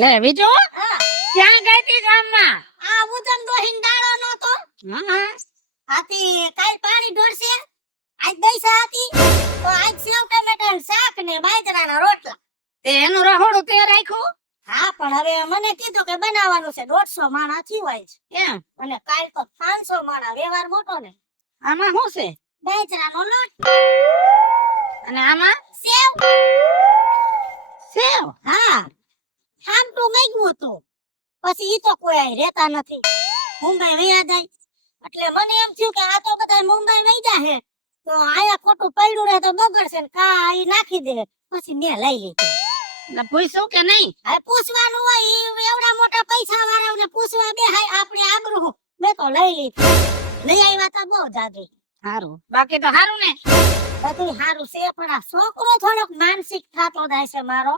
લે બીજો હા ક્યાં ગઈ તી ગામમાં? આ ઉદમ દોહીન દાડો નતો હા આથી કાઈ પાણી ઢોળશે આજ દઈસા હતી તો આજ સેવ ટમેટાનું શાક ને બાજરાના રોટલા તે એનું રહોડું તે રાખ્યું હા પણ હવે મને કીધું કે બનાવવાનું છે 150 માણા થીવાય છે એમ અને કાલ તો 500 માણા વ્યવહાર મોટો ને આમાં શું છે બાજરાનો લોટ અને આમાં સેવ સેવ? હા આમ તો માંગ્યું હતું પછી ઈ તો કોઈ અહીં રહેતા નથી મુંબઈ વયા જાય એટલે મને એમ થયું કે આ તો બધા મુંબઈ વઈ જાહે તો આયા ખોટું પડ્યું રહે તો બગડશે ને કા ઈ નાખી દે પછી મેં લઈ લીધું એટલે પૂછ્યું કે નહીં? હવે પૂછવાનું હોય ઈ એવડા મોટા પૈસા વાળાને પૂછવા બેહાય આપણે આબરૂ મેં તો લઈ લીધું લઈ આવ્યા તા બહુ જાદી હારું બાકી તો હારું ને બધું હારું છે પણ આ છોકરો થોડોક માનસિક થાતો જાય છે મારો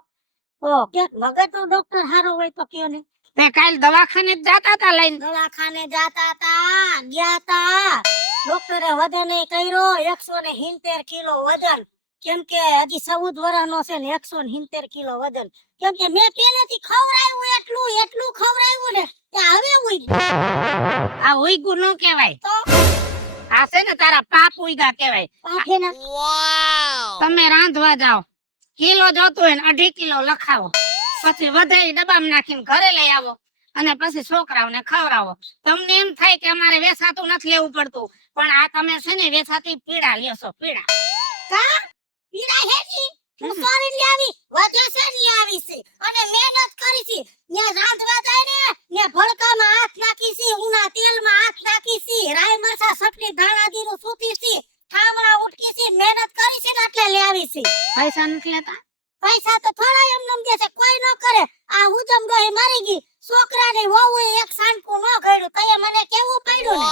તો કે મગજનો ડોક્ટર હારો હોય તો કયો ને તે કાલ દવાખાને જ જાતા તા લઈને દવાખાને જાતા તા ગયા તા ડોક્ટરે વજન કર્યો 170 કિલો વજન કેમ કે હજી 14 વર્ષનો છે ને 170 કિલો વજન કેમ કે મેં પહેલેથી ખવરાયું એટલું ખવરાયું ને કે હવે ઉઈ આ ઉઈગું ન કહેવાય તો આ છે ને તારા પાપ ઉઈગા કહેવાય પાઠેના તમે રાંધવા જાઓ કિલો જોતું હોય ને 2.5 કિલો લખાવો પછી વધારી ડબ્બામાં નાખીને ઘરે લઈ આવો અને પછી છોકરાઓને ખવડાવો તમને એમ થાય કે અમારે વેસાતું નથી લેવું પડતું પણ આ તમે છે ને વેસાતી પીડા લ્યો છો પીડા કા પીડા હેજી હું સોરી લે આવી વજન છે લે આવી છે અને મહેનત કરી છે ને રાંધવા જાય ને ભડકામાં હાથ નાખી છે ઉના તેલમાં હાથ નાખી છે રાઈ મરચા ચટણી ધાણા જીરું સૂતી છે ઠામણા ઉટકી છે મહેનત કરી છે ને એટલે લે આવી છે પૈસા નથી લેતા પૈસા તો થોડા એમ નમ દે છે કોઈ ન કરે આ હુજમ ગઈ મરી ગઈ છોકરાને વહુએ એક સાનકું ન ગળ્યું તય મને કેવું પડ્યું ને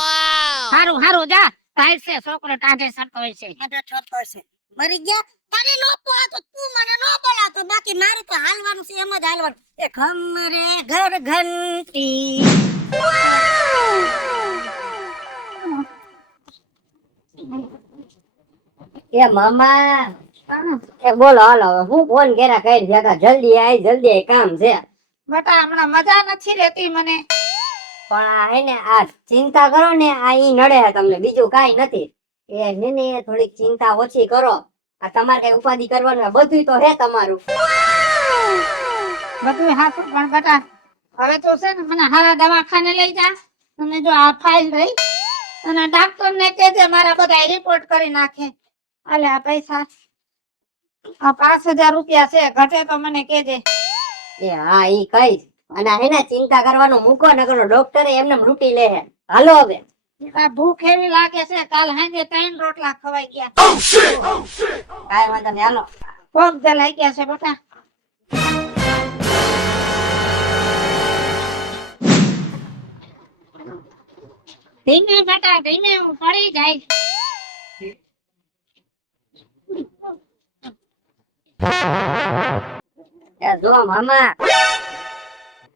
હારું હારું જા તાઈ છે છોકરો ટાઢે સડતો હોય છે મને છોતો છે મરી ગયા તને નો પોતો તું મને નો બોલાતો બાકી મારે તો હાલવાનું છે એમ જ હાલવાનું એ ઘમરે ઘર ઘંટી એ મામા એ બોલો હાલો હું ફોન કર્યા કઈ જતા જલ્દી આય કામ છે બટા હમણાં મજા નથી રહેતી મને પણ આ હે ને આ ચિંતા કરો ને આ ઈ નડે છે તમને બીજું કાઈ નથી એ ને થોડીક ચિંતા ઓછી કરો આ તમારે કઈ ઉપાધિ કરવાનું બધું તો હે તમારું બધું હાથું પણ બટા હવે તો છે ને મને હારા દવાખાને લઈ જા અને જો આ ફાઇલ રહી અને ડાક્ટર ને કહેજે મારા બધા રિપોર્ટ કરી નાખે આલે આ પૈસા આ 5000 રૂપિયા છે ઘટે તો મને કહેજે એ હા ઈ કઈ અને હે ને ચિંતા કરવાનું મૂકો ન કરો ડોક્ટરે એમને રૂટી લે હે હાલો હવે આ ભૂખ એવી લાગે છે કાલ સાંજે 3 રોટલા ખવાઈ ગયા કાઈ વાંધો નહીં હાલો પગ જલાઈ ગયા છે બટા ધીમે બટા ધીમે હું પડી જાય એ જો મામા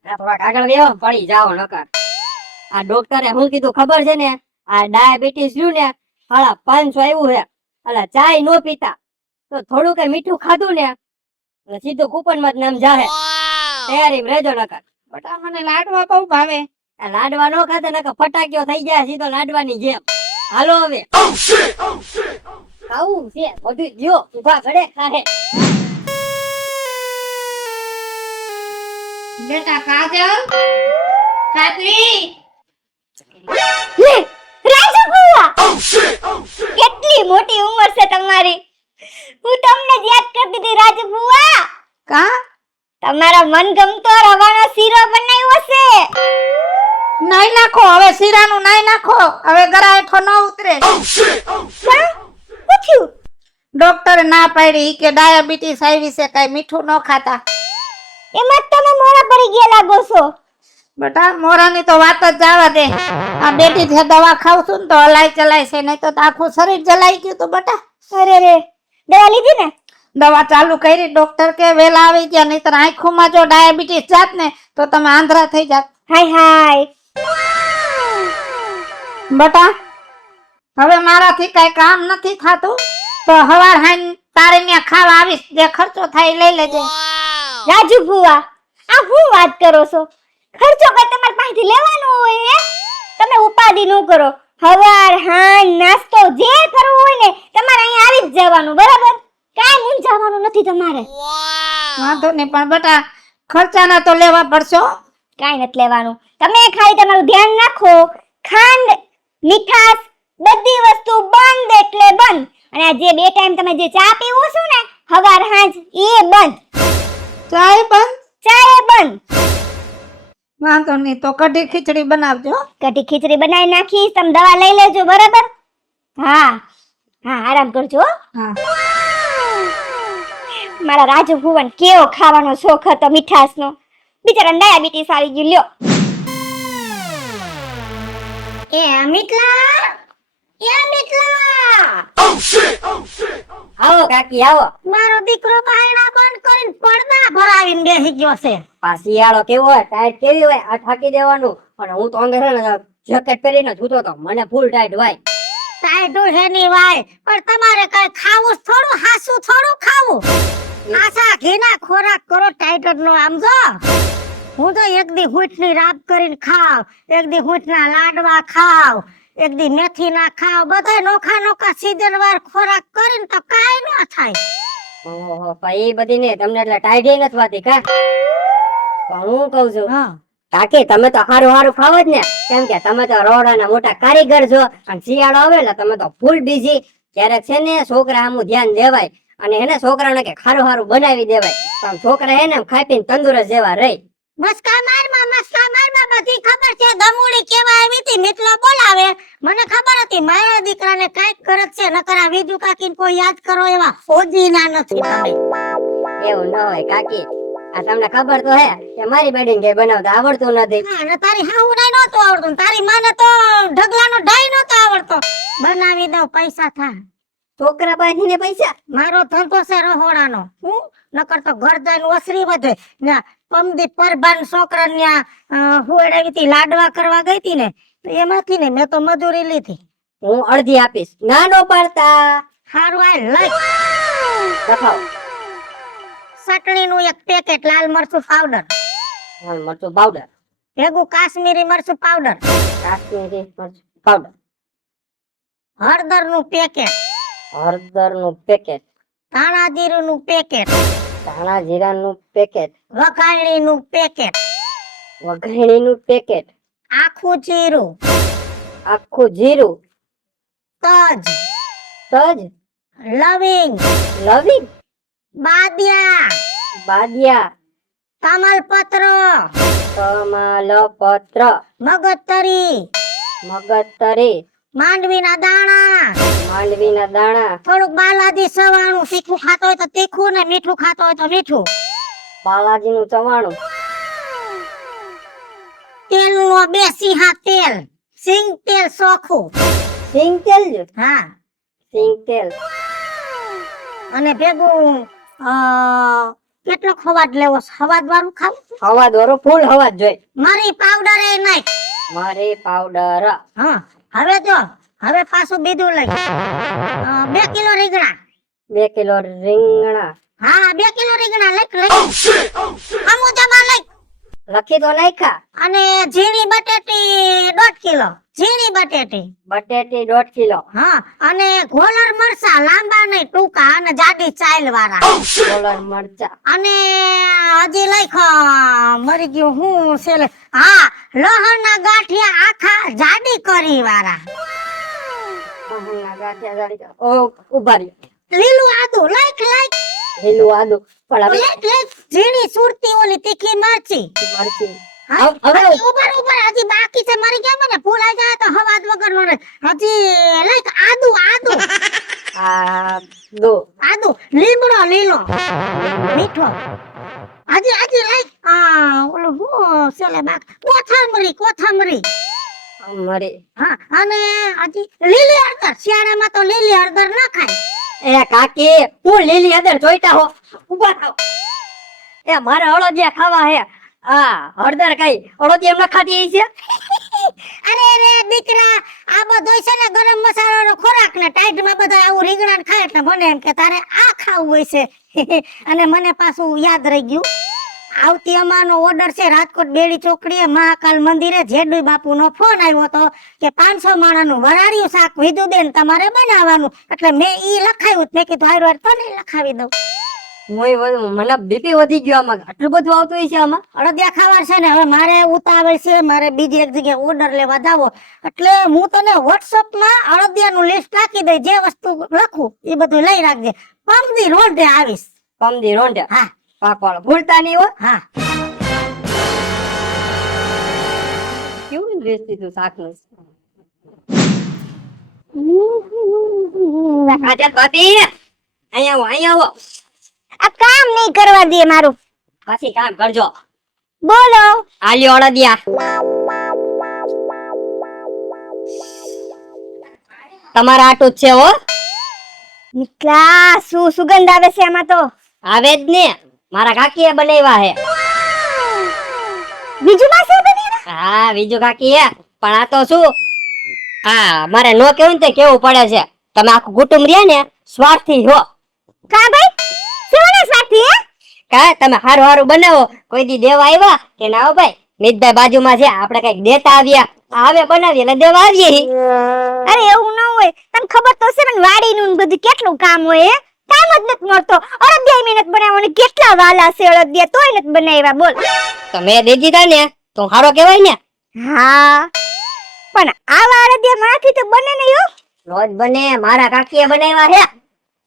થોડા આગળ વેવો પડી જાઓ નકર આ ડોક્ટરે શું કીધું ખબર છે ને આ ડાયાબિટીસ રહ્યું ને હાલા 500 આવ્યું હે હાલા ચાય નો પીતા તો થોડું કઈ મીઠું ખાધું ને સીધું કૂપન માં જ નામ જાહે તૈયારી રહેજો નકર બટા મને લાડવા બહુ ભાવે આ લાડવા નો ખાતે નકર ફટાક્યો થઈ જાય સીધો લાડવાની જેમ હાલો હવે ખાવું છે બધું જો ઉભા ઘડે ખાહે બેટા કાજલ કાજલી રાજુ બુઆ કેટલી મોટી ઉંમર છે તમારી હું તમને જ યાદ કરતી હતી રાજુ બુઆ કા તમારા મનગમતો રવાનો શીરો બનાવ્યો છે નાઈ નાખો હવે શીરાનું નાઈ નાખો હવે ગરાઠો ન ઉતરે પૂછ્યું ડોક્ટર ના પાડી કે ડાયાબિટીસ આવી છે કઈ મીઠું ન ખાતા એમાં તમે મોરા પડી ગયા લાગો છો બેટા મોરાની તો વાત જ જવા દે આ બેટી જે દવા ખાવ છું ને તો હલાઈ ચલાય છે નહીં તો આખું શરીર જલાઈ ગયું તો બેટા અરે રે દવા લીધી ને દવા ચાલુ કરી ડોક્ટર કે વેલા આવી ગયા નહીતર આંખોમાં જો ડાયાબિટીસ જાત ને તો તમે આંધળા થઈ જાત હાય હાય બેટા હવે મારાથી કઈ કામ નથી થાતું તો હવાર હાઈ તારે ત્યાં ખાવા આવીશ જે ખર્ચો થાય લઈ લેજે રાજુ બુઆ આ હું વાત કરો છો? ખર્ચો કઈ તમારી પાસેથી લેવાનો હોય હે? તમે ઉપાધિ ન કરો. હવાર હાંજ નાસ્તો જે કરવું હોય ને તમારે અહીંયા આવી જ જવાનું, બરાબર? કાંઈ મૂંઝાવાનું નથી તમારે. વાંધો નહીં, પણ બેટા ખર્ચાના તો લેવા પડશે હો. કાંઈ નથી લેવાનું. તમે ખાલી તમારું ધ્યાન રાખો. ખાંડ, મીઠાશ બધી વસ્તુ બંધ એટલે બંધ. અને આ જે 2 ટાઈમ તમે જે ચા પીવો છો ને હવાર હાંજ એ બંધ. ચાય બંધ. ચા એ બંધ. વાંધો નહીં, તો કઢી ખીચડી બનાવજો હો. કઢી ખીચડી બનાવી નાખીશ, તમે દવા લઈ લેજો, બરાબર? હા હા, આરામ કરજો હો. હા. મારા રાજુ ભુવન કેવો ખાવાનો શોખ હતો મીઠાશનો. બિચારા ડાયાબિટીસ આવી ગયું. લ્યો એ મીઠલા, એ મીઠલા, આવો કાકી આવો. મારો દીકરો બાયણા બંધ કરીને પડદા ભરાવીને બેસી ગયો છે. આ શિયાળો કેવો હોય, ટાઈટ કેવી હોય, આ થાકી દેવાનું. અને હું તો અંદર હે ને જેકેટ પહેરીને જૂતો તો મને ફૂલ ટાઈટ હોય. ટાઈટું હેની વાય, પણ તમારે કઈ ખાવું જ થોડું, હાસું થોડું ખાવું. આશા ઘીના ખોરાક કરો, ટાઈટ નો. આમ જો હું તો એક દી હુંઠની રાબ કરીને ખાવ, એક દી હુંઠના લાડવા ખાવ, એક દી મેથી ના ખાવ, બધા નોખા નોખા સીઝન વાર ખોરાક કરીને તો કાઈ ન થાય. ઓહો, પણ એ બધી ને તમને એટલે ટાઈટ નથી વાતી કા? પણ હું કહું છું હા, કાકી તમે તો હારું હારું ખાવ જ ને, કેમ કે તમે તો રોડાના મોટા કારીગર છો. અને શિયાળો આવે એટલે તમે તો ફૂલ બીજી. ક્યારેક છે ને છોકરા આમું ધ્યાન દેવાય અને એને છોકરાને કે ખારું હારું બનાવી દેવાય, તો આમ છોકરા હે ને ખાઈ પીને તંદુરસ્ત જેવા રહી. મસ્કા મારમાં બધી ખબર છે. દમુડી કેવા આવી હતી, મિતલો બોલાવે, મને ખબર હતી મારા દીકરાને કાઈક કરત છે, નકર આ વિજુ કાકીને કોઈ યાદ કરો એવા ફોજી ના નથી તમે. એવું ન હોય કાકી, આ તમને ખબર તો હે કે મારી બેડીને કે બનાવતા આવડતું નથી. હા, અને તારી હાહુ ને નહોતું આવડતું, તારી માને તો ઢગલાનો ઢાઈ નહોતો આવડતો. બનાવી દઉં, પૈસા થા. છોકરા પાસેથી પૈસા? મારો ધંધો છે રહોડાનો. હું નકર તો ઘર જઈને ઓસરી વધે. ના પમદી પરબાન છોકરા ન્યા હુએડાવી હતી, લાડવા કરવા ગઈ હતી ને, તો એમાંથી ને મેં તો મજૂરી લીધી. હું અડધી આપીશ. ના નો પાડતા. હારું આ લઈ. દેખાવ. ચટણીનું એક પેકેટ લાલ મરચું પાવડર, લાલ મરચું પાવડર, ભેગું કાશ્મીરી મરચું પાવડર, કાશ્મીરી મરચું પાવડર, હળદરનું પેકેટ, હળદરનું પેકેટ, ધાણા જીરુંનું પેકેટ, ધાણા જીરાનું પેકેટ, વઘાણીનું પેકેટ, વઘાણીનું પેકેટ, આખું જીરું, આખું જીરું, તજ, તજ, લવિંગ, લવિંગ, બાદિયા, બાદિયા, તમાલપત્ર, તમાલપત્ર, મગજતરી, મગજતરી, માંડવીના દાણા, માંડવીના દાણા, થોડુંક બાલાજી સવાણું. તીખું ખાતો હોય તો તીખું ને મીઠું ખાતો હોય તો મીઠું. બાલાજીનું ચવાણું, તેલનો 2 સિંહા તેલ, સિંગ તેલ ચોખ્ખું. સિંગ તેલ જ? હા, સિંગ તેલ. અને ભેગું કેટલો ખવાડ લેવો? હવાદ વાળું ખાવું? હવાદ વાળો ફૂલ હવાદ જોઈ. મરી પાવડર એ નાખ. મરી પાવડર. હા, હવે જો હવે પાછું બીજું લઈ. 2 કિલો રીંગણા. 2 કિલો રીંગણા. હા, 2 કિલો રીંગણા લઈ. અમુદામાં લઈ. લખી તો નાખ્યા. અને ઝીણી બટેટી 1.5 કિલો. ઝીણી બટેટી. બટેટી 1.5 કિલો. હા, અને ગોલર મરચા, લાંબા નહીં ટૂંકા, અને જાડી ચાલ વાળા. ગોલર મરચા. અને હજી લખો મરી ગયું હું છે લે. હા, લહણના ગાંઠિયા આખા જાડી કરી વાળા. લહણના ગાંઠિયા જાડી. ઓ ઉભા રહ્યો. લીલું આદુ લખ. લીલું આદુ. પણ હવે લખ ઝીણી સુરતી ઓલી તીખી મરચી. મરચી. હા, હવે હજી ઉપર હજી બાકી છે. મરી ગયા મને ભૂલાઈ જાય તો હવાદ વગર નો રહે. હજી લખ આદુ. આદુ લીમડો લીલો મીઠો. હજી લખ ઓલું હું સેલે બાક કોથમરી. મરી. હા, અને હજી લીલી હળદર. શિયાળામાં તો લીલી હળદર ન ખાય. એ કાકી હું લીલી હળદર જોઈતા હો. ઉભા થાવ. એ મારે અળદિયા ખાવા હે. હા, હળદર કઈ અળદિયા એમ ખાતી છે? અરે રે દીકરા, આ બધો છે ને ગરમ મસાલાનો ખોરાક ને ટાઈટમાં બધા આવું રીંગણા ખાય એટલે મને એમ કે તારે આ ખાવું હોય છે. અને મને પાછું યાદ રહી ગયું, આવતી અમારનો ઓર્ડર છે રાજકોટ બેડી ચોકડીએ મહાકાલ મંદિરે જેડુઈ બાપુનો ફોન આવ્યો હતો કે 500 માણાનું વરાળિયું શાક વિધુબેન તમારે બનાવવાનું એટલે મેં ઈ લખાયું મેં કીધું હારું તને લખાવી દઉં મને બીપી વધી ગયો આમાં આટલું બધું આવતું હોય છે આમાં અડદિયા ખાવા છે ને હવે મારે ઉતાવળ છે મારે બીજી એક જગ્યાએ ઓર્ડર લેવા જાવો એટલે હું તને WhatsApp માં અડદિયાનું લિસ્ટ નાખી દઈ જે વસ્તુ લખું એ બધું લઈ રાખજે પમદી રોડે આવીશ પમદી રોંઢે હા પાકવાળો ભૂલતા નહીં હો હા કેવું ડ્રેસ દીધું શાકનું આજા ભાભી અહીંયા આવો આ કામ નહીં કરવા દે મારું. પાછી કામ કરજો બોલો. આલ્યો અડદિયા તમારા આટું જ છે હો નીકળા શું સુગંધ આવે છે આમાં તો. આવે જ ને મારા કાકીએ બનાવ્યા હે બીજું માં શું બનેલા? હા બીજું કાકી હે પણ આ તો શું હા મારે નો કેવું ને તે કેવું પડે છે તમે આખું કુટુંબ રહ્યા ને સ્વાર્થી હો કા ભાઈ સેવના સાથી હે કા તમે હારું હારું બનાવો કોઈ દી દેવા આવ્યા કે ના હો ભાઈ મિતભાઈ બાજુમાં છે આપણે કઈક દેતા આવ્યા આવે બનાવીએ એટલે દેવા આવીએ હી. અરે એવું ન હોય તને ખબર તો છે ને વાડીનું ને બધું કેટલું કામ હોય હે ટાઈમ જ નથી મળતો. અડદિયા મહેનત બનાવવાની કેટલા વાલા છે અડદિયા તોય નથી બનાવ્યા બોલ. તમે દે દીધા ને તો હારો કહેવાય ને. હા પણ આવા અડદિયા માથી તો બને નહીં હો. રોજ બને મારા કાકીએ બનાવ્યા હે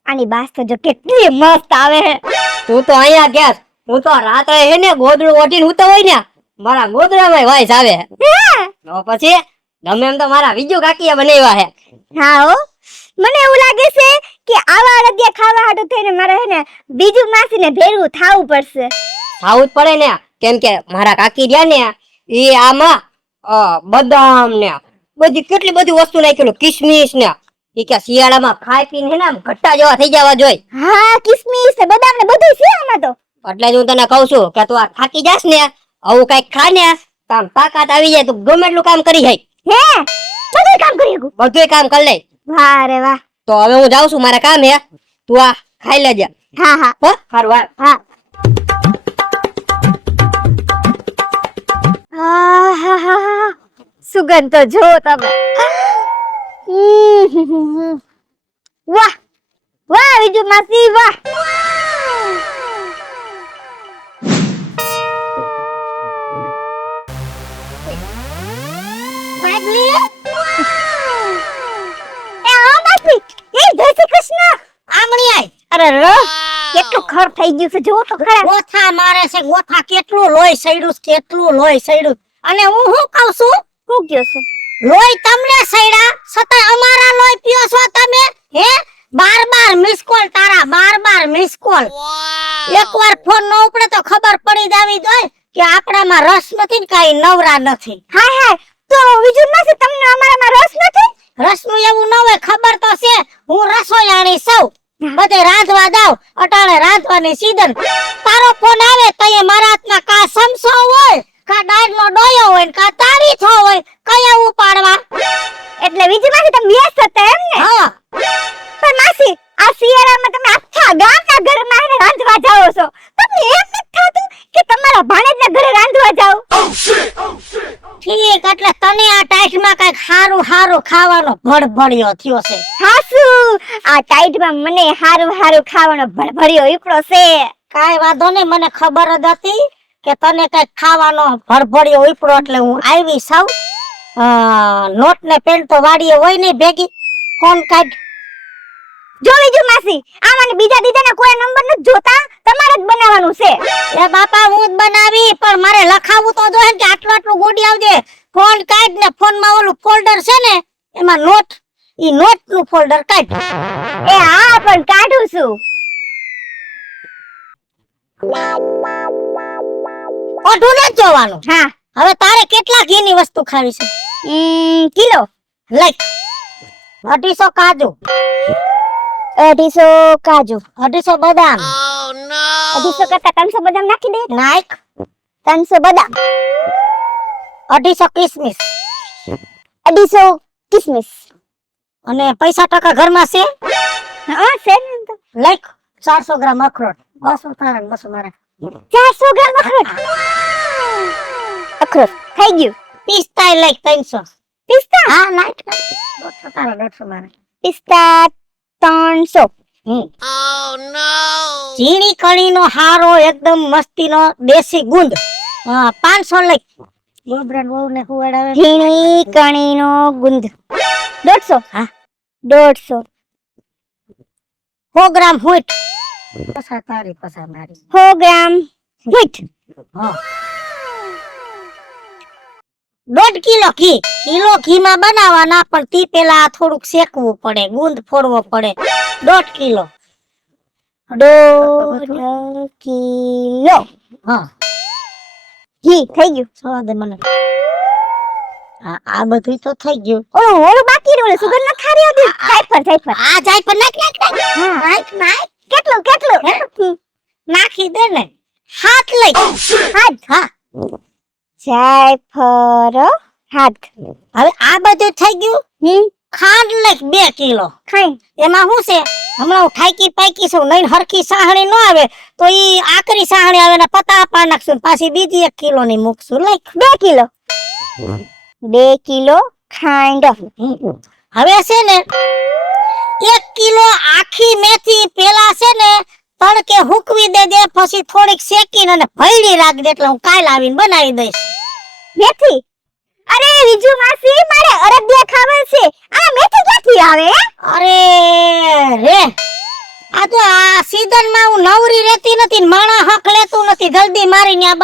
આની બાસ તો જો કેટલી મસ્ત આવે હે. તું તો અહીંયા ગેસ હું તો રાત્રે હે ને ગોદડું ઓઢીને હું તો હોય ને મારા ગોદડામાં વાઈસ આવે તો પછી ગમે એમ તો મારા બીજું કાકીએ બનાવ્યા હે. હા હો મને એવું લાગે છે કે આવા અડદિયા ખાવા હાટુ થઈને મારે હે ને બીજું માસીને ભેરવું થાવું પડશે. ખાવું જ પડે ને કેમ કે મારા કાકી રહ્યા ને ઈ આમાં બદામ ને બધી કેટલી બધી વસ્તુ નાખેલું કિસમિસ ને ઈ કે શિયાળામાં ખાઈ પીને હે ને આમ ઘટ્ટા જેવા થઈ જવા જોઈએ. હા કિસમિસ ને બદામ ને બધું છે આમાં તો. એટલે જ હું તને કહું છું કે તું આ થાકી જાસ ને આવું કઈક ખા ને તો આમ તાકાત આવી જાય તું ગમે એટલું કામ કરી જાય. હે બધું કામ કરી શકું. બધું કામ કરી લે. વાહ રે વાહ. તો હવે હું જાઉં છું મારા કામ હે તું આ ખાઈ લેજે. હા હા હો સારું હા. આહાહા. સુગંધ તો જો તમે. વાહ વાહ બીજું માસી વાહ. અરે કેટલું ખર થઈ ગયું છે જો તો ખરા. ગોથા મારે છે ગોથા કેટલું લોહી સડ્યું કેટલું લોહી સડ્યું અને હું શું કહું છું શું કયો છે? લોહી તમને સડ્યા છતાં અમારા લોહી પીઓ છો તમે હે બાર મિસ કોલ તારા બાર મિસ કોલ એકવાર ફોન ન ઉપડે તો ખબર પડી જાવી જોઈએ કે આપણામાં રસ નથી ને કાઈ નવરા નથી. હાય હાય તો બીજું નથી તમને અમારામાં રસ નથી? રસનું એવું ન હોય ખબર તો છે હું રસોયાણી સૌ બધે રાંધવા દાવ અટાણે રાંધવાની સીઝન તારો ફોન આવે તો એ મારા હાથમાં કા સમસો હોય કા ડાળનો ડોયો હોય ને કા તારી થો હોય કયા ઉપાડવા એટલે બીજું તમે વ્યસ્ત હતા એમ ને? હા પણ માસી આ શિયાળામાં તમે આખા ગામના ઘરમાં એને રાંધવા જાઓ છો તમને એમ નથી થતું કે તમારા ભાણેજના ઘરે રાંધવા જાઓ? ઠીક એટલે તને આ ટાઈટમાં કઈક હારું ખાવાનો ભડભડિયો થયો છે. હાસુ આ ટાઈટમાં મને હારું ખાવાનો ભરભરિયો ઈકડો છે. કાઈ વાંધો નહીં મને ખબર જ હતી કે તને કઈક ખાવાનો ભરભડિયો ઉપડો એટલે હું આવી સાવ નોટ ને પેન તો વાડીએ હોય નહીં ભેગી ફોન કાઢ જો બીજું માસી આમાં બીજા દીદાના કોઈ નંબર નથી જોતા તમારે જ બનાવવાનું છે. એ બાપા હું જ બનાવી પણ મારે લખાવું તો જોઈએ કે આટલું ગોડી આવજે ફોન કાઢ ને ફોન માં ઓલું ફોલ્ડર છે ને એમાં નોટ નું ફોલ્ડર કાઢ. એ હા પણ કાઢું છું. ઓઢું ન જોવાનું. હા હવે તારે કેટલા ઘીની વસ્તુ ખાવી છે? કિલો લાઈક 250 કાજુ 250 કાજુ 250 બદામ 250 કરતા 300 બદામ નાખી દે. નાઈક 300 બદામ 250 કિસમિસ 250 કિસમિસ. અને પૈસા ટકા ઘરમાં છે? હા છે ને તો. લાઈક 400 ગ્રામ અખરોટ 200 તારા 200 મારા 400 ગ્રામ અખરોટ અખરોટ થઈ ગયું. 45 લાખ 300. પિસ્તા હા નાઈટ 150 તારા 150 મારે. પિસ્તા 300. ઝીણી કણીનો હારો એકદમ મસ્તીનો દેશી ગુંદ 500 લાખ. ગોબરાન વહુને હુવાડાવે. ઝીણી કણીનો ગુંદ 150. હા. 150. 100 ગ્રામ હોઈટ. પસા તારી પસા મારી. 100 ગ્રામ વ્હીટ. હા. 1.5 કિલો ઘી. કિલો ઘીમાં બનાવવાના પણ તી પેલા થોડુંક શેકવું પડે, ગુંદ ફોડવો પડે. 1.5 કિલો. 1.5 કિલો હા. ઘી થઈ ગયું. સ્વાદ મને. આ બધું તો થઈ ગયું. ઓલું બાકી રહ્યું સુગર ન ખારી હતી. સાઈફર આ જાય પર નાખ. કેટલું નાખી દે ને. હાથ લઈ. હા. જાયફળ હાથ. હવે આ બધું થઈ ગયું. ખાંડ લઈ 2 કિલો. ખાઈ એમાં શું છે, હમણાં હું ઠાકી પાકી છું, નહીં હરખી સાહણી ન આવે તો ઈ આકરી સાહણી આવે ને પતા પા નાખશું, પાછી બીજી 1 કિલો ની મૂકશું. લઈ 2 કિલો. 2 કિલો ખાંડ. હવે છે ને 1 કિલો આખી મેથી પેલા છે ને તડકે હુકવી દેજે, પછી થોડીક શેકીને અને ભયડી રાખજે, એટલે હું કાલ આવીને બનાવી દઈશ. મેથી. અરે વિજુ માસી મારે અરબિયા ખાવા છે. આ મેથી ક્યાંથી આવે? અરે રે, આ તો આ સીઝન માં હું નવરી રહેતી નથી ને માણા હક લેતું નથી. જલ્દી મારી ન્યા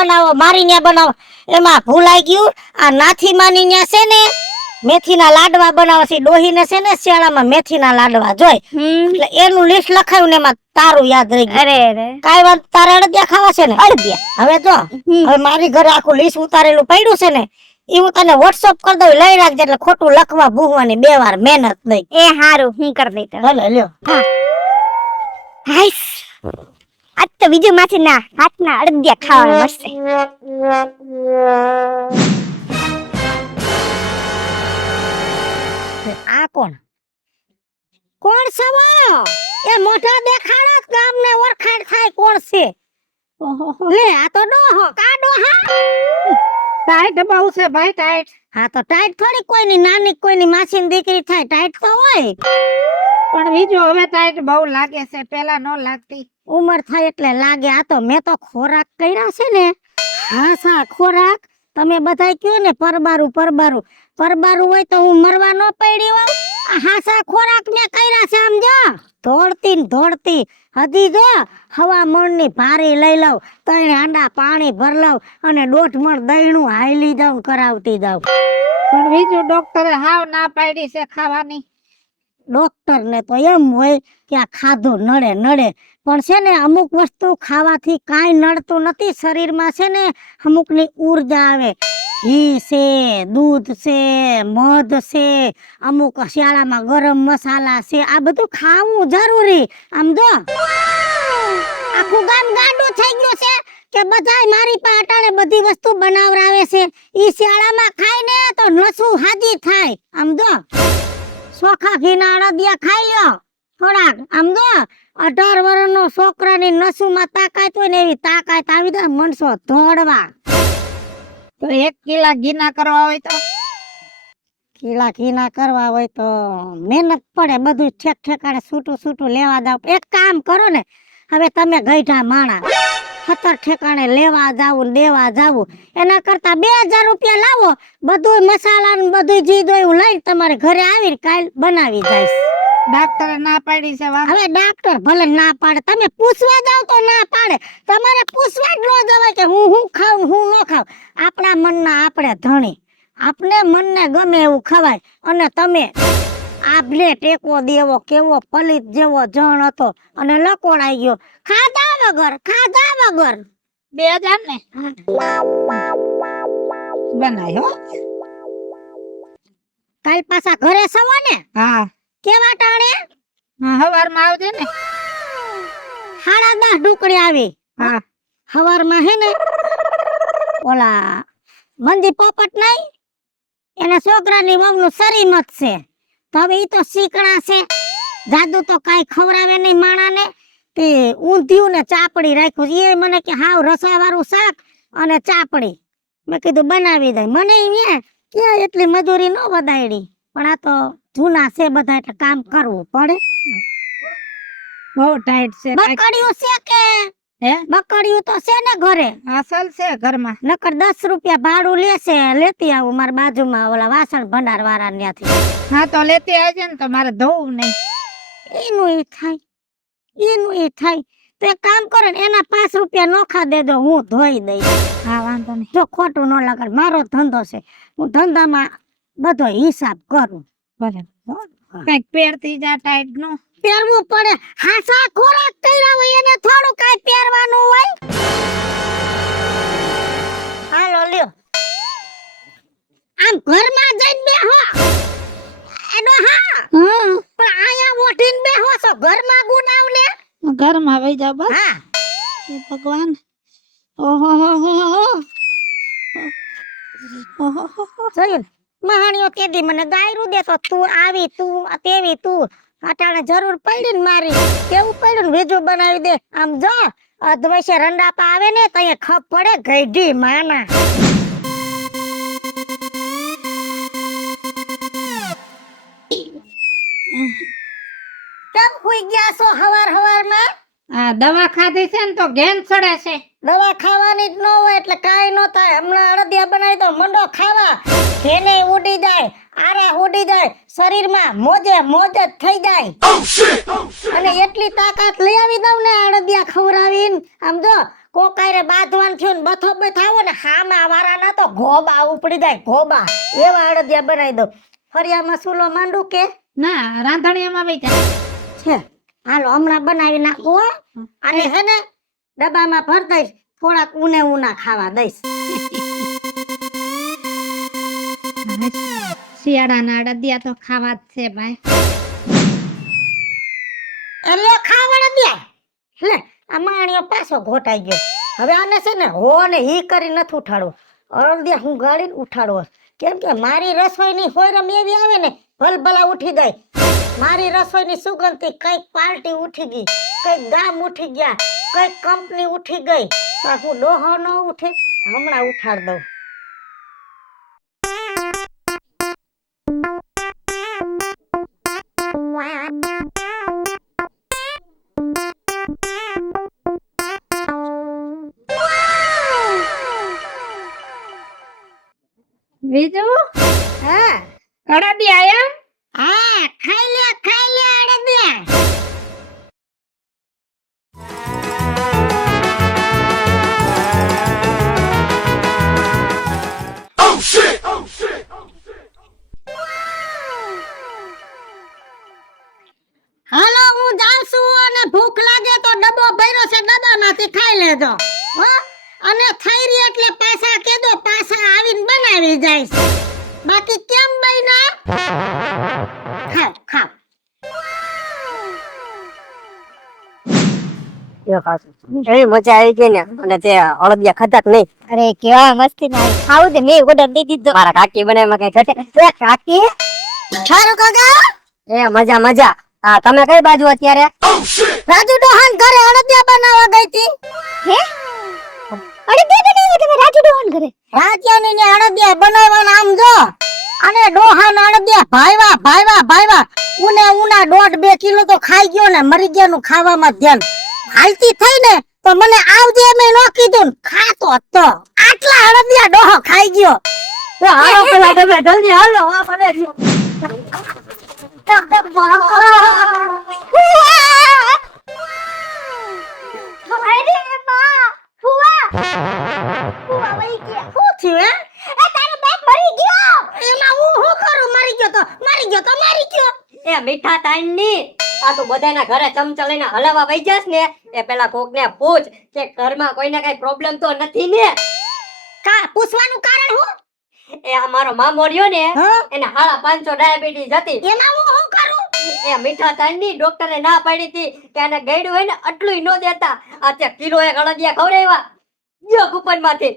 બનાવો. એમાં ભૂલાઈ ગયું, આ નાથી માની ન્યા છે ને મેથીના લાડવા બનાવે છે. ડોહીને છે ને શિયાળામાં મેથીના લાડવા જોઈ, એટલે એનું લિસ્ટ લખાયું ને એમાં તારું યાદ રહી ગયું. અરે કાઈ વાત, તારે અડદિયા ખાવા છે ને? અડદિયા. હવે જો હવે મારી ઘરે આખું લિસ્ટ ઉતારેલું પડ્યું છે ને, ઈ હું તને વોટ્સઅપ કરી દઉં, લઈ રાખજે, એટલે ખોટું લખવા ભૂહવાની 2 વાર મહેનત નહીં. એ હારું હું કરી દઈ તો. ભલે લ્યો. હાઈસ આજ તો વિજુ માસી ના હાથના અડદિયા ખાવા મળશે. આ કોણ સવો? એ મોઢા દેખાડો, ગામને ઓળખાણ થાય કોણ છે. લે આ તો ડોહો. કા ડોહા? ટાઈટ બહુ છે ભાઈ, ટાઈટ. હા તો ટાઈટ થોડી કોઈની નાની કોઈની માસીની દીકરી થાય, ટાઈટ તો હોય. પણ બીજું હવે ટાઈટ બહુ લાગે છે, પેલા નો લાગતી. ઉંમર થાય એટલે લાગે. આ તો મેં તો ખોરાક કર્યા છે ને. હા ખોરાક તમે બધાય કયો ને પરબારું હોય તો હું મરવા ન પડી હોઉં. આ હાસા ખોરાક મેં કર્યા છે. આમ જો દોડતી હજી જો હવા મણની ભારી લઈ લઉં, 3 હાંડા પાણી ભર લઉં અને 1.5 મણ દહીંનું હાઈલી જાઉં કરાવતી જાઉં. પણ બીજું ડોક્ટરે હાવ ના પાડી છે ખાવાની. ડોક્ટર ને તો એમ હોય કે આ ખાધું નડે પણ છે ને અમુક વસ્તુ ખાવાથી કાંઈ નડતું નથી. શરીરમાં છે ને અમુકની ઉર્જા આવે. ઘી છે, દૂધ છે, મધ છે, અમુક શિયાળામાં ગરમ મસાલા છે, આ બધું ખાવું જરૂરી. આમ જો આખું ગામ ગાંડું થઈ ગયું છે કે બધાય મારી પાસે અટાણે બધી વસ્તુ બનાવરાવે છે. ઈ શિયાળામાં ખાય ને તો નસું હાજી થાય. આમ જો ચોખા ઘીના અડદિયા ખાઈ લ્યો થોડાક. આમ જો 18 વર્ષનો છોકરાની નસુમાં તાકાત હોય ને એવી તાકાત આવી જાય. મનસો દોડવા. તો 1 કિલા ઘીના કરવા હોય તો મહેનત પડે. બધું ઠેકાણે છૂટું લેવા જાવ. એક કામ કરો ને, હવે તમે ગઈઢા માણા 17 ઠેકાણે લેવા જાવું દેવા જાવું, એના કરતા 2000 રૂપિયા લાવો, બધું મસાલા ને બધું જી દોયું લઈને તમારે ઘરે આવીને કાલ બનાવી જાય. ડાક્ટરે ના પાડી છે. હવે ડાક્ટર ભલે ના પાડે, તમે પૂછવા જાવ તો ના પાડે. તમારે પૂછવા જ ન જવાય કે હું ખાઉં હું ન ખાઉં. આપણા મનના આપણે ધણી, આપણે મનને ગમે એવું ખવાય. અને તમે આભલે ટેકો દેવો, કેવો પલિત જેવો જણ હતો અને લકોડાઈ ગયો ખાધા વગર. 2000 ને બનાયો. કાલ પાછા ઘરે સવો ને? હા. કેવા ટાણે? હવારમાં આવજે ને. 10:30 ઢુકડી આવી. હા. હવારમાં હે ને ઓલા મંદી પોપટ નહીં, એના છોકરાની વહુનું શરીમત છે. તો હવે ઈ તો શીકણા છે, જાદુ તો કાઈ ખવરાવે નહીં માણાને. તે ઊંધિયું ને ચાપડી રાખ્યું એ મને કે હાવ રસા વાળું શાક અને ચાપડી મેં કીધું બનાવી દે મને ક્યાં એટલી મજૂરી ન વધારી પણ આ તો જૂના છે બધા એટલે કામ કરવું પડે બહુ ટાઈટ છે બકડિયું છે કે હે બકડિયું તો છે ને ઘરે અસલ છે ઘરમાં નકર 10 રૂપિયા ભાડું લેશે લેતી આવું મારા બાજુમાં ઓલા વાસણ ભંડાર વાળા ત્યાંથી હા તો લેતી આવજે ને તો મારે ધોવું નહીં એનું એ થાય તો એક કામ કરો ને એના 5 રૂપિયા નોખા દેજો હું ધોઈ દઈશ હા વાંધો નહીં જો ખોટું ન લાગે મારો ધંધો છે હું ધંધામાં બધો હિસાબ કરું ભલે કઈક પહેરતી જા ટાઈટ નું પહેરવું પડે હાસા ખોરાક કર્યા હોય એને થોડું કાઈ પહેરવાનું હોય હાલો લ્યો આમ ઘરમાં જઈને બેહો એનો હા પણ આયા ઓઠીને બેહો છો ઘરમાં ગુનાવ લે ઘરમાં વઈ જાવ બસ હા હે ભગવાન ઓહો હો હો હો ઓહો હો હો જોયું મહાણીઓ કેદી મને ગાયરું દે તો તું આવી તું તેવી તું અટાણે જરૂર પડી ને મારી કેવું પડ્યું ને વેજો બનાવી દે આમ જો અધવૈસે રંડાપા આવે ને તો ખપ પડે ગઈઢી માના કેમ હુઈ ગયા છો હવાર માં આ દવા ખાધી છે ને તો ઘેન ચડે છે દવા ખાવાની જ ન હોય એટલે કાઈ ન થાય હમણાં અડદિયા બનાવી દો મંડો ખાવા ઘેને ઉડી જાય આરા ઉડી જાય શરીરમાં મોજે મોજ જ થઈ જાય અને એટલી તાકાત લઈ આવી દઉં ને અડદિયા ખવરાવીને આમ જો કોકાયરે બાંધવાનું થયું ને બથો બથાવો ને હામા વાળાના તો ગોબા ઉપડી જાય ગોબા એવા અડદિયા બનાવી દો ફરિયામાં સુલો માંડું કે ના રાંધણીયામાં વઈ જા છે હાલો હમણાં બનાવી નાખો હો. અને હે ને ડબ્બામાં ભર દઈશ થોડાક ઉને ઉના ખાવા દઈશ શિયાળાના અડદિયા તો ખાવા જ છે ભાઈ એટલે ખાવા દે લે આ માણિયો પાછો ઘોટાઈ ગયો હવે આને છે ને હો ને હી કરી નથી ઉઠાડવો અડદિયા હું ગાડીને ઉઠાડવો કેમ કે મારી રસોઈની હોયરમ એવી આવે ને ભલભલા ઉઠી જાય મારી રસોઈની સુગંધથી કઈક પાર્ટી ઉઠી ગઈ કઈક ગામ ઉઠી ગયા કઈક કંપની ઉઠી ગઈ તો હું ડોહો ન ઉઠે હમણાં ઉઠાડ દઉં બીજું હા અડદિયા એમ હા ખાઈ લે અડદિયા હાલો હું જાઉં છું અને ભૂખ લાગે તો ડબ્બો ભર્યો છે ડબ્બામાંથી ખાઈ લેજો હો અને થઈ રહી એટલે પાછા કેદો પાછા આવીને બનાવી જાય બાકી કેમ બન્યા ખાવ એવી મજા આવી ગઈ ને અને તે અળદિયા ખાધા જ નહીં અરે કેવા મસ્તી ના ખાવું દે મેં ઓર્ડર દઈ દીધો મારા કાકી બનાવમાં કઈ ઘટે એ કાકી સારું કાકા એ મજા મજા હા તમે કઈ બાજુ અત્યારે રાજુ ડોહાન ઘરે અડદિયા બનાવવા ગઈ હતી હે અડદિયા બનાવ્યો તમે રાજુ ડોહન ઘરે રાજ્યાની ને અડદિયા બનાવવાના આમ જો અને ડોહાના અડદિયા ભાઈવા ઉને ઉના 1.5-2 કિલો તો ખાઈ ગયો ને મરી ગયા નું ખાવામાં ધ્યાન હાલતી થઈ ને તો મને આવજે મેં ન કીધું ને ખાતો તો આટલા અડદિયા ડોહો ખાઈ ગયો હાલો પેલા તમે જલ્દી હાલો આ મને શું થયું હે તારો બાપ મરી ગયો એમાં હું કરું મરી ગયો એ મીઠા તાઈન ની આ તો બધાના ઘરે ચમચા લઈને હલાવા વઈ જાસ ને એ પેલા કોક ને પૂછ કે ઘરમાં કોઈને કઈ પ્રોબ્લેમ તો નથી ને કા પૂછવાનું કારણ હું એ આ મારો મામો રહ્યો ને હા? એને 550 ડાયાબિટીસ હતી એમાં હું કરું એ મીઠા તાઈન ની ડોક્ટરે ના પાડી હતી કે આને ગયડું હોય ને આટલું ન દેતા આ તે કિલો એક અળદિયા ખવડાવ્યા ગયો કૂપન માંથી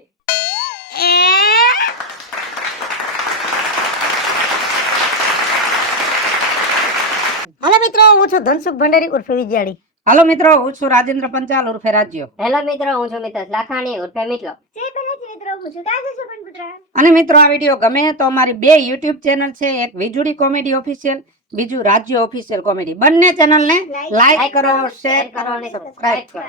હાલો મિત્રો હું છું ધનસુખ ભંડારી ઉર્ફે વિજયાળી હાલો મિત્રો, હું છું રાજેન્દ્ર પંચાલ ઉર્ફે રાજ્યો. હેલો મિત્રો, હું છું મિતેશ લાખાણી ઉર્ફે મિતલો. જે પહેલેથી મિત્રો હું છું કાજુ સુપન પુત્ર. અને મિત્રો, આ વિડીયો ગમે તો અમારી 2 યુટ્યુબ ચેનલ છે, એક વીજુડી કોમેડી ઓફિશિયલ, બીજું રાજ્ય ઓફિશિયલ કોમેડી. બંને ચેનલને લાઈક કરો, શેર કરો અને સબસ્ક્રાઇબ કરો.